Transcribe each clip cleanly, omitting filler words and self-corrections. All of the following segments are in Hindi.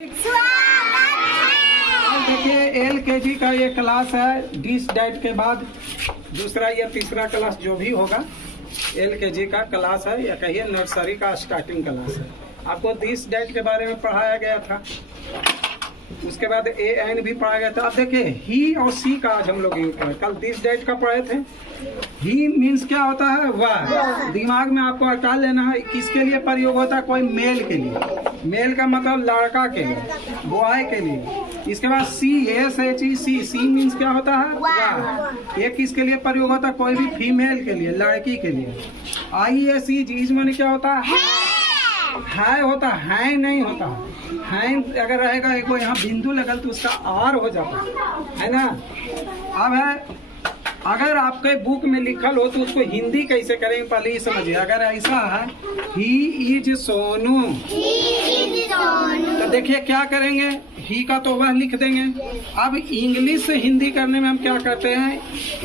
देखिए LKG का ये क्लास है। डिस डाइट के बाद दूसरा या तीसरा क्लास जो भी होगा LKG का क्लास है या कहिए नर्सरी का स्टार्टिंग क्लास है। आपको डिस डाइट के बारे में पढ़ाया गया था, उसके बाद AN भी पढ़ाया गया था। अब देखिए ही और सी का आज हम लोग यूज करें। कल डिस डाइट का पढ़े थे। ही मीन्स क्या होता है? वाह। दिमाग में आपको हटा लेना है। किसके लिए प्रयोग होता है? कोई मेल के लिए। मेल का मतलब लड़का के लिए, बॉय के लिए। इसके बाद SHE सी मीन्स क्या होता है? वाह। ये किसके लिए प्रयोग होता है? कोई भी फीमेल के लिए, लड़की के लिए। IES माने क्या होता है? है होता है, नहीं होता है। अगर रहेगा एक यहाँ बिंदु लगल तो उसका आर हो जाता है ना। अब है अगर आपके बुक में लिखल हो तो उसको हिंदी कैसे करेंगे पहले ये समझिए। अगर ऐसा है ही इज सोनू तो देखिए क्या करेंगे, ही का तो वह लिख देंगे। अब इंग्लिश से हिंदी करने में हम क्या करते हैं,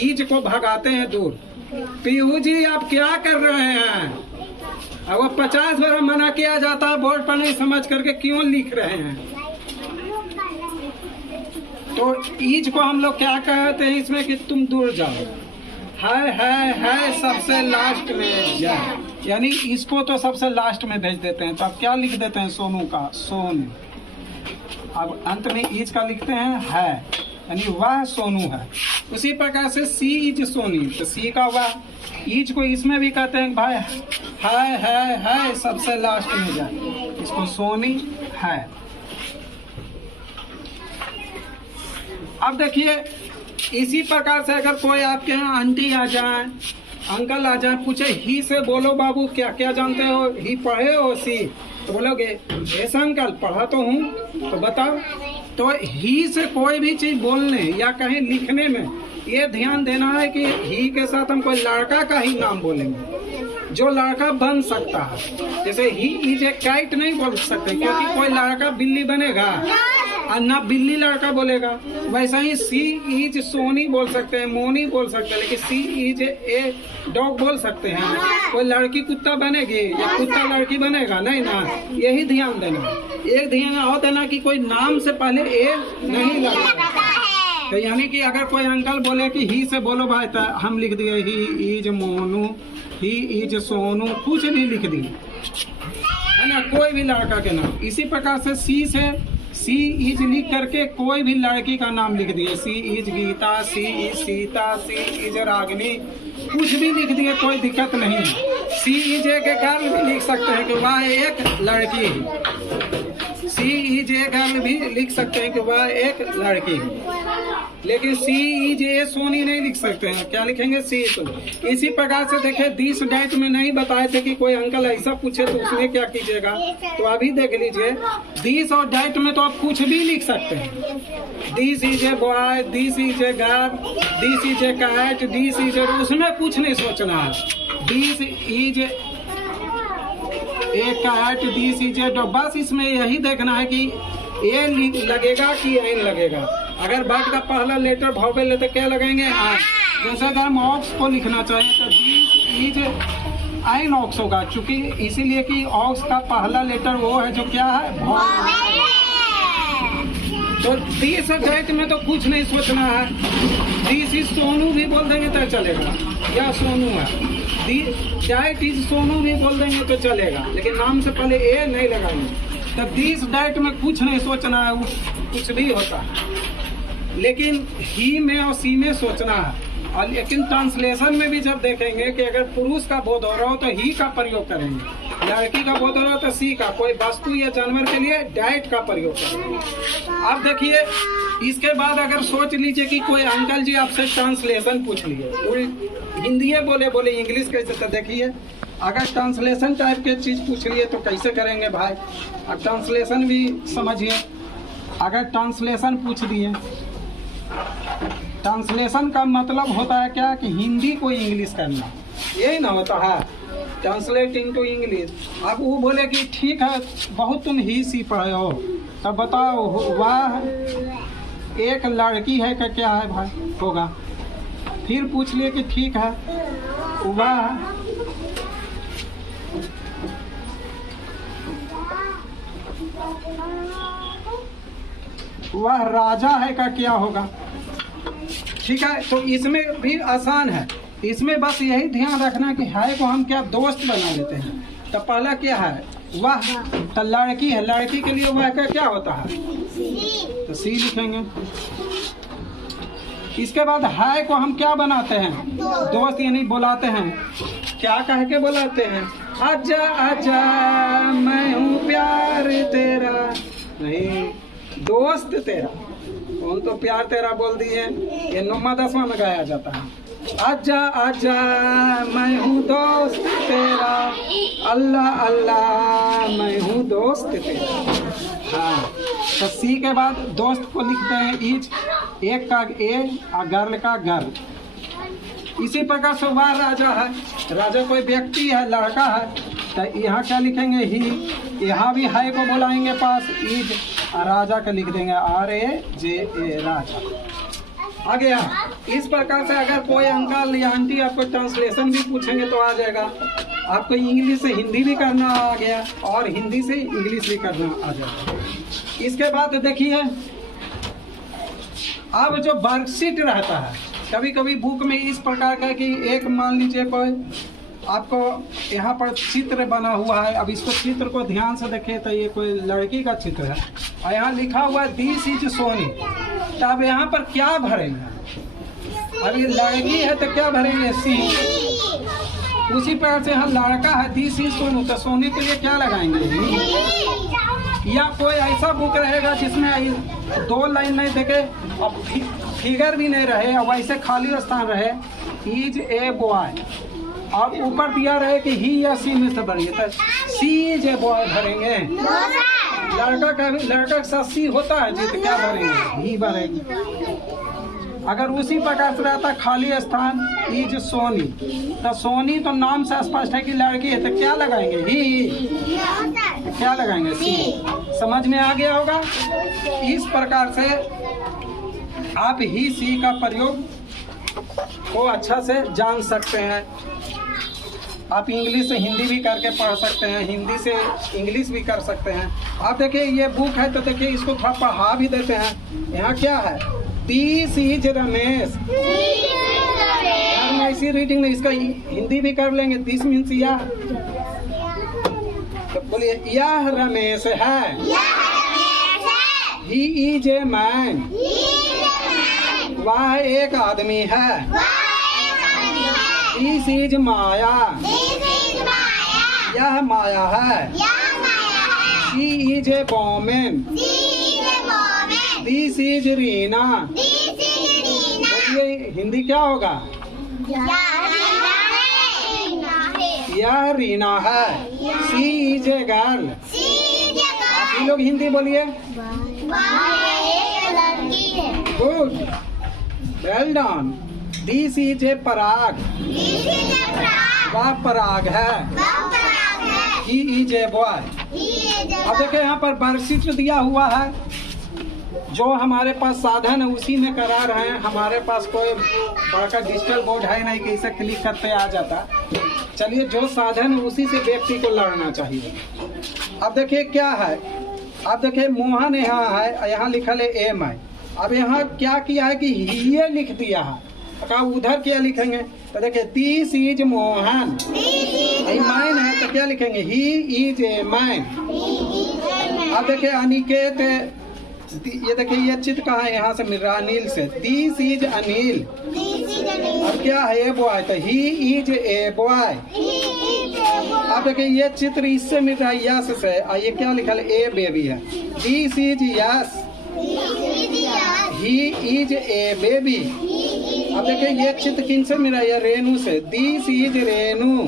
इज को भगाते हैं दूर। पीहू जी आप क्या कर रहे हैं? अब वो 50 बार मना किया जाता है बोर्ड पर नहीं समझ करके क्यों लिख रहे हैं। तो ईज को हम लोग क्या कहते हैं इसमें कि तुम दूर जाओ। है सबसे लास्ट में जाए, यानी इसको तो सबसे लास्ट में भेज देते हैं। तो अब क्या लिख देते हैं? सोनू का सोनू। अब अंत में ईज का लिखते हैं है, यानी वह सोनू है। उसी प्रकार से सी इज सोनी, तो सी का वह। ईज को इसमें भी कहते हैं भाई है सबसे लास्ट में जाए, इसको सोनी है। अब देखिए इसी प्रकार से अगर कोई आपके यहाँ आंटी आ जाए, अंकल आ जाए, पूछे ही से बोलो बाबू क्या क्या जानते हो, ही पढ़े हो सी, तो बोलोगे ऐसा अंकल पढ़ा तो हूँ, तो बताओ। तो ही से कोई भी चीज बोलने या कहीं लिखने में ये ध्यान देना है कि ही के साथ हम कोई लड़का का ही नाम बोलेंगे जो लड़का बन सकता है। जैसे ही इज ए काइट नहीं बोल सकते क्योंकि कोई लड़का बिल्ली बनेगा और ना बिल्ली लड़का बोलेगा। वैसा ही सी इज सोनी बोल सकते हैं, मोनी बोल सकते हैं, लेकिन सी इज ए डॉग बोल सकते हैं। कोई लड़की कुत्ता बनेगी या कुत्ता लड़की बनेगा नहीं ना। यही ध्यान देना, एक ध्यान और देना कि कोई नाम से पहले ए नहीं लगेगा। तो यानी कि अगर कोई अंकल बोले कि ही से बोलो भाई, तो हम लिख दिए he is Monu, he is Sonu, कुछ भी लिख दिए है ना, कोई भी लड़का के नाम। इसी प्रकार से सी इज लिख करके कोई भी लड़की का नाम लिख दिए। She is Gita, she is Sita, she is Ragini, कुछ भी लिख दिए, कोई दिक्कत नहीं है। सी इज एक गर्ल भी लिख सकते हैं कि वह एक लड़की है। सी इज ए गर्ल भी लिख सकते हैं कि वह एक लड़की है, लेकिन सी इज ए सोनी नहीं लिख सकते हैं। क्या लिखेंगे? सी सोनी। इसी प्रकार से देखिए दिस डाइट में नहीं बताए थे कि कोई अंकल ऐसा पूछे तो उसमें क्या कीजिएगा, तो अभी देख लीजिए। दिस और डाइट में तो आप कुछ भी लिख सकते हैं। This is a boy, this is a girl, this is a cat, this is a, उसमें कुछ नहीं सोचना है। दिस इज एक cat, this is a dog, बस इसमें यही देखना है कि ए लगेगा कि एन लगेगा। अगर वर्ड का पहला लेटर भावेल है तो क्या लगेंगे? जैसे अगर हम ऑक्स को लिखना चाहिए तो दिस इज एन ऑक्स होगा, चूंकि इसीलिए कि ऑक्स का पहला लेटर वो है जो क्या है? भावेल। तो दिस डाइट में तो कुछ नहीं सोचना है। दिस इज सोनू भी बोल देंगे तो चलेगा, या सोनू है। डाइट इज सोनू भी बोल देंगे तो चलेगा, लेकिन नाम से पहले ए नहीं लगाएंगे। तो दिस डाइट में कुछ नहीं सोचना है, कुछ भी होता है, लेकिन ही में और सी में सोचना है। और लेकिन ट्रांसलेशन में भी जब देखेंगे कि अगर पुरुष का बोध हो रहा हो तो ही का प्रयोग करेंगे, लड़की का बोध हो रहा हो तो सी का, कोई वस्तु या जानवर के लिए डाइट का प्रयोग करेंगे। अब देखिए इसके बाद अगर सोच लीजिए कि कोई अंकल जी आपसे ट्रांसलेशन पूछ लिए, हिंदी बोले इंग्लिश कैसे, तो देखिए अगर ट्रांसलेशन टाइप के चीज पूछ लिए तो कैसे करेंगे भाई। अब ट्रांसलेशन भी समझिए। अगर ट्रांसलेशन पूछ दिए, ट्रांसलेशन का मतलब होता है क्या कि हिंदी को इंग्लिश करना, यही ना होता है, ट्रांसलेट इनटू इंग्लिश। अब वो बोले कि ठीक है बहुत तुम ही सी पढ़े हो, तब बताओ वह एक लड़की है का क्या है भाई होगा। फिर पूछ लिए कि ठीक है वह वह राजा है का क्या होगा। ठीक है, तो इसमें भी आसान है, इसमें बस यही ध्यान रखना कि है को हम क्या दोस्त बना लेते हैं। तो पहला क्या है, वह, तो लड़की है, लड़की के लिए वह का क्या होता है, तो सी लिखेंगे। इसके बाद है को हम क्या बनाते हैं, दोस्त, यानी बुलाते हैं। क्या कह के बुलाते हैं, आजा आजा मैं हूँ प्यार तेरा, नहीं दोस्त तेरा। कौन तो प्यार तेरा बोल दिए, ये 9वां 10वां में गाया जाता है। आजा आजा मैं हूँ दोस्त तेरा, अल्लाह अल्लाह मैं हूँ दोस्त तेरा। हाँ, तो सी के बाद दोस्त को लिखते हैं इज, एक का ए और गर्ल का गर्ल। इसी प्रकार से वह राजा है, राजा कोई व्यक्ति है, लड़का है, तो यहाँ क्या लिखेंगे ही, यहाँ भी है को बुलाएंगे पास, इज, और राजा का लिख देंगे RAJA राजा। आ गया। इस प्रकार से अगर कोई अंकल या आंटी आपको ट्रांसलेशन भी पूछेंगे तो आ जाएगा। आपको इंग्लिश से हिंदी भी करना आ गया और हिंदी से इंग्लिश भी करना आ जाएगा। इसके बाद देखिए, अब जो वर्कशीट रहता है, कभी कभी बुक में इस प्रकार का कि एक मान लीजिए कोई आपको यहाँ पर चित्र बना हुआ है। अब इसको चित्र को ध्यान से देखें तो ये कोई लड़की का चित्र है और यहाँ लिखा हुआ है दिस इज सोनी। तो अब यहाँ पर क्या भरेंगे, अब ये लड़की है तो क्या भरेंगे, सी। उसी प्रकार से यहाँ लड़का है, दिस इज सोनू, तो सोनी के लिए क्या लगाएंगे। या कोई ऐसा बुक रहेगा जिसमें 2 लाइन नहीं देखे और फिगर भी नहीं रहे और वैसे खाली स्थान रहे, इज ए बॉय, और ऊपर दिया रहे कि ही या सी में से भरेंगे, तो सी इज ए बॉय भरेंगे। लड़का का साथ सी होता है जी, तो क्या भरेंगे, ही भरेंगे। अगर उसी प्रकार से रहता खाली स्थान इज सोनी, तो सोनी तो नाम से स्पष्ट है कि लड़की है, तो क्या लगाएंगे, ही, क्या लगाएंगे, सी। समझ में आ गया होगा। इस प्रकार से आप ही सी का प्रयोग को अच्छा से जान सकते हैं। आप इंग्लिश से हिंदी भी करके पढ़ सकते हैं, हिंदी से इंग्लिश भी कर सकते हैं। आप देखिए ये बुक है तो देखिए इसको थोड़ा पढ़ा भी देते हैं। यहाँ क्या है, दिस इज रमेश। हम ऐसी रीडिंग में इसका हिंदी भी कर लेंगे। दिस मीन्स यह, तो बोलिए यह रमेश है। ही इज ए मैन, वह एक आदमी है। दिस इज माया, यह माया है। She is a women, this is Reena. बोलिए हिंदी क्या होगा, यह रीना है। She is a girl. आप लोग हिंदी बोलिए, good, well done. This is a Parag, वह पराग है। He is a boy. अब देखिए यहाँ पर वर्कशीट दिया हुआ है, जो हमारे पास साधन है उसी में करा रहे हैं। हमारे पास कोई बड़ा डिजिटल बोर्ड है नहीं कि इसे क्लिक करते आ जाता। चलिए जो साधन है उसी से व्यक्ति को लड़ना चाहिए। अब देखिए क्या है, अब देखिए मोहन यहाँ है, यहाँ लिखा है एम है। अब यहाँ क्या किया है कि ये लिख दिया है, का उधर क्या लिखेंगे, तो देखिए दिस इज मोहन, मैन है तो क्या लिखेंगे, ही इज ए मैन। अब देखिए अनिकेत, ये देखिए ये चित्र कहाँ है, यहाँ से मिल रहा अनिल से, दिस इज अनिल। अब क्या है, ए बॉय, तो ही इज ए बॉय। अब देखिए ये चित्र इससे मिल रहा है यस से, और ये क्या लिखा है, ए बेबी है। This is yes, he is A baby. अब देखिए ये चित्र किन से मिला, ये रेनू से, this is Renu.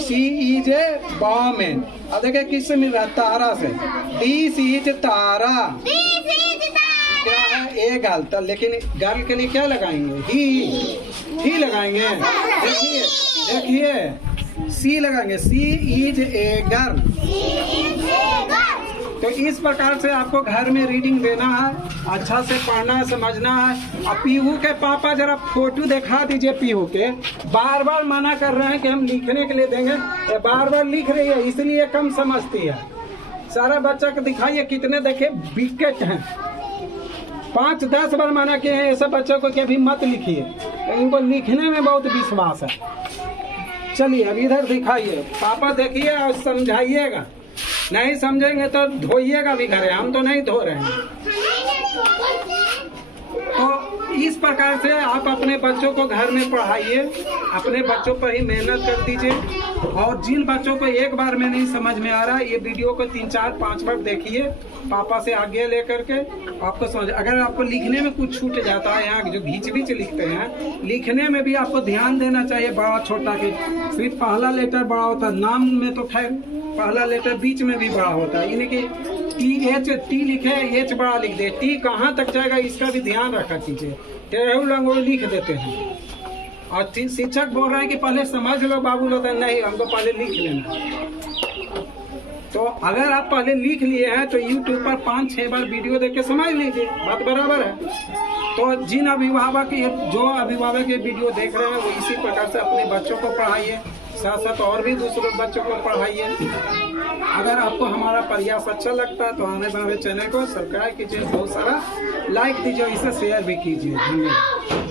She is a women. अब देखिए किससे मिल रहा है, तारा से, दिस इज तारा। क्या है, ए गर्ल, तो लेकिन गर्ल के लिए क्या लगाएंगे, ही लगाएंगे। देखिए देखिए सी लगाएंगे, सी इज ए गर्ल। तो इस प्रकार से आपको घर में रीडिंग देना है, अच्छा से पढ़ना है, समझना है। अब पीहू के पापा जरा फोटो दिखा दीजिए। पीहू के बार बार मना कर रहे हैं कि हम लिखने के लिए देंगे, बार बार लिख रही है इसलिए कम समझती है। सारा बच्चा को दिखाइए कितने देखे विकेट हैं। 5-10 बार मना किए हैं ऐसे बच्चों को कि अभी मत लिखिए, इनको लिखने में बहुत विश्वास है। चलिए अब इधर दिखाइए, पापा देखिए और समझाइएगा, नहीं समझेंगे तो धोइएगा भी घरे, हम तो नहीं धो रहे हैं। तो इस प्रकार से आप अपने बच्चों को घर में पढ़ाइए, अपने बच्चों पर ही मेहनत कर दीजिए। और जिन बच्चों को एक बार में नहीं समझ में आ रहा है, ये वीडियो को 3-4-5 बार देखिए, पापा से आगे लेकर के आपको समझ। अगर आपको लिखने में कुछ छूट जाता है, यहाँ जो घींच लिखते हैं, लिखने में भी आपको ध्यान देना चाहिए, बड़ा छोटा के सिर्फ पहला लेटर बड़ा होता है, नाम में तो खैर पहला लेटर बीच में भी बड़ा होता है, यानी कि टी लिखे, एच बड़ा लिख दे, टी कहाँ तक जाएगा इसका भी ध्यान रखा कीजिए। टेढ़े लंगोड़ लिख देते हैं और शिक्षक बोल रहे हैं कि पहले समझ लो बाबू लोग, नहीं हमको पहले लिख लेना। तो अगर आप पहले लिख लिए हैं तो YouTube पर 5-6 बार वीडियो देख के समझ लीजिए, बात बराबर है। तो जिन अभिभावक ये वीडियो देख रहे हैं वो इसी प्रकार से अपने बच्चों को पढ़ाइए, साथ साथ और भी दूसरे बच्चों को पढ़ाइए। अगर आपको हमारा प्रयास अच्छा लगता है तो आने वाले चैनल को सब्सक्राइब कीजिए, बहुत सारा लाइक दीजिए, इसे शेयर भी कीजिए। धन्यवाद।